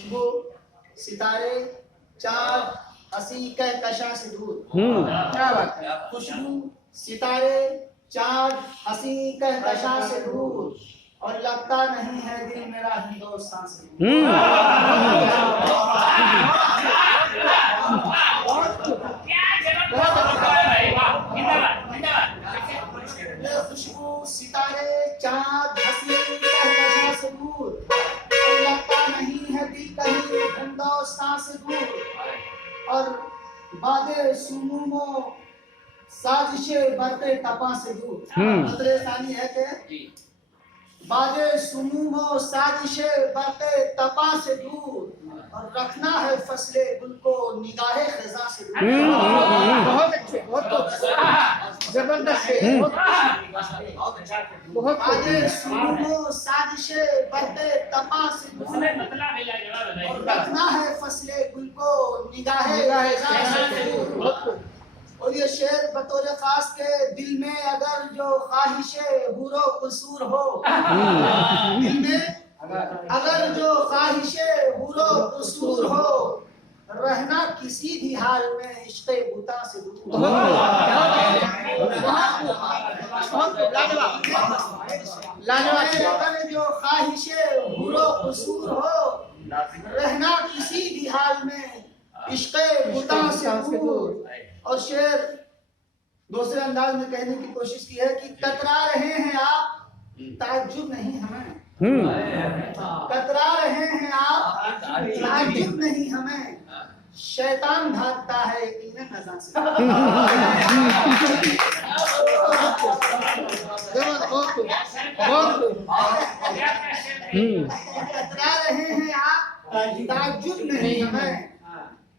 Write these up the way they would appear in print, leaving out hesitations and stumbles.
खुशबू सितारे चाँद हंसी कहकशां से दूर। क्या बात है। खुशबू सितारे चाँद हंसी कहकशां से दूर, और लगता नहीं है दिल मेरा हिंदुस्तान से दूर। खुशबू सितारे चाँद हंसी कहकशां से दूर, और लगता नहीं है दिल कहीं हिंदुस्तान से दूर। और बादे सुमूमो साजिशे बरते तपा से दूर। खतरे सानी है कि बादे सुमूमो साजिशे बरते तपा से दूर, और रखना है फसले गुल को निगाहे खिजा से दूर। बहुत अच्छे, बहुत जबरदस्त है, बहुत बादे सुमूमो साजिशे बरते तपा से दूर, और रखना है फसले गुल को निगाहे खिजा से दूर। और ये शेर बतौर खास के दिल में अगर जो ख्वाहिशे हुरो कसूर हो, दिल में अगर जो ख्वाहिशे हुरो कसूर हो, रहना किसी भी हाल में इश्क़े बुता से दूर। अगर जो ख्वाहिशे हुरो कसूर हो, रहना किसी भी हाल में इश्क़े बुता से दूर। और शेर दूसरे अंदाज में कहने की कोशिश की है कि कतरा रहे हैं आप ताज्जुब नहीं हमें, कतरा रहे हैं आप ताज्जुब नहीं हमें, शैतान भागता है यकीनन नज़र से। कतरा रहे हैं आप ताज्जुब नहीं हमें,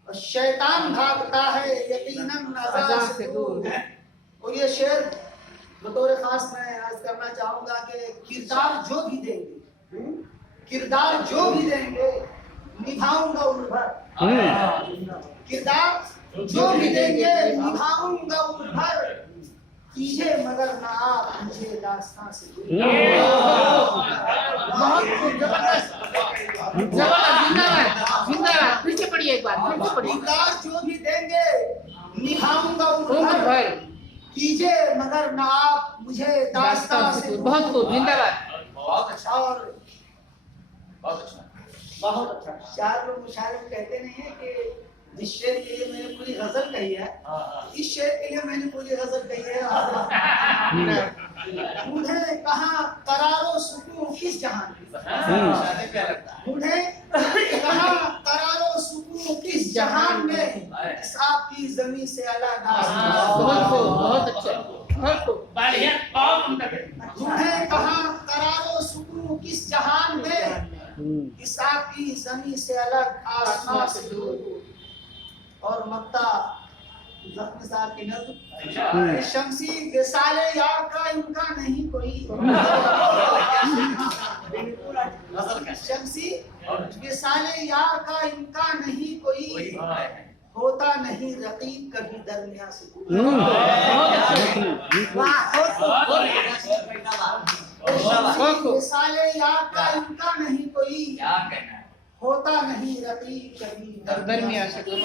शैतान भागता है यकीनन नज़र से दूर। और ये शेर बतौर खास मैं अर्ज करना चाहूंगा कि किरदार जो भी देंगे, किरदार जो भी देंगे निभाऊंगा उम्र भर, किरदार जो भी देंगे निभाऊंगा उम्र भर, कीजिए मगर ना आप मुझे दास्तां से दूर। बहुत जबरदस्त, जिंदाबाद, फिर से पढ़िए एक बार, फिर से पढ़िए। किरदार जो भी देंगे निभाऊंगा उम्र भर, कीजिए मगर ना आप मुझे दास्तां से दूर। बहुत खूब, जिंदाबाद। बहुत अच्छा। और बहुत अच्छा, बहुत अच्छा। शायर लोग मुशायरे में कहते नहीं है कि जिस शेर के लिए मैंने पूरी गजल कही है, इस शेर के लिए मैंने पूरी गजल कही है। मुझे कहाँ करारो सुकून किस जहान में, मुझे कहाँ करारो सुकून किस जहान में, इस आपकी जमीन से अलग आसमान। बहुत खूब, बहुत अच्छा, बहुत खूब। मुझे कहाँ करारो सुकून किस जहान में, इस आपकी जमीन से अलग आसमान से दूर। और मक्ता जख्मी साहब की नज़्म, शमसी विसाले यार का इनका नहीं कोई, शमसी विसाले यार का इनका नहीं कोई, होता नहीं रकीब कभी दरमिया से दूर। विसाले यार का इनका नहीं कोई, होता नहीं रकीब कभी दरमिया से दूर।